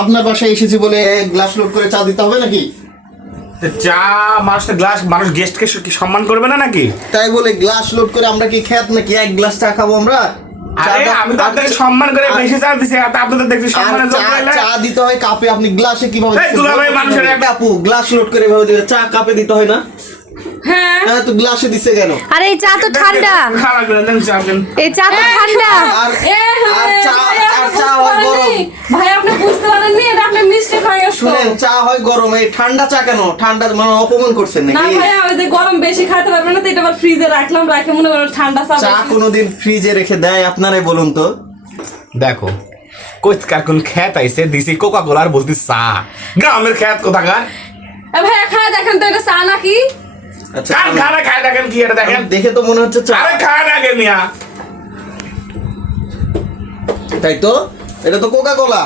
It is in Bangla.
আপনার বাসায় এসেছি বলে গ্লাস লোড করে চা দিতে হবে নাকি? চা মানুষ গেস্টকে কি সম্মান করবে না নাকি? তাই বলে গ্লাস লোড করে আমরা কি খেত নাকি? এক গ্লাস চা খাবো আমরা? আরে আমি তো আপনাকে সম্মান করে বেশি চা দিছি, আর আপনাদের দেখছি সম্মানের লোক কইলে চা দিতে হয় কাপে, আপনি গ্লাসে কিভাবে এই দুলাভাই মানুষের একটা আপু গ্লাস লোড করে এভাবে দিবে, চা কাপে দিতে হয় না? হ্যাঁ হ্যাঁ, তো গ্লাসে দিছে কেন? আরে এই চা তো ঠান্ডা, খারাপ করে দেন চা কেন? এই চা তো ঠান্ডা। আর আর চা হয় গরম। ভাই আপনি বুঝতে পারেননি, এটা আপনার মিস্টেক হয়ে গেছে। শুনেন, চা হয় গরম, এই ঠান্ডা চা কেন? ঠান্ডা মানে অপমান করছেন না নাকি? ভাইয়া ওই যে গরম বেশি খাইতে পারবে না, তো এটা আবার ফ্রিজে রাখলাম, রাখে মনে করো ঠান্ডা চা চা কোনোদিন ফ্রিজে রেখে দেয় আপনারাই বলুন তো? দেখো কইতকার কোন খ্যাত আইছে দিছি কোকা কোলার বলতি চা, গ্রামের খ্যাত কোথাকার? ভাইয়া খায় দেখেন তো এটা চা নাকি? আচ্ছা, কার খানা খায় দেখেন কি এটা দেখেন, দেখে তো মনে হচ্ছে চা। আরে খায় না গে মিয়া। তাই তো, এটা তো কোকা কোলা।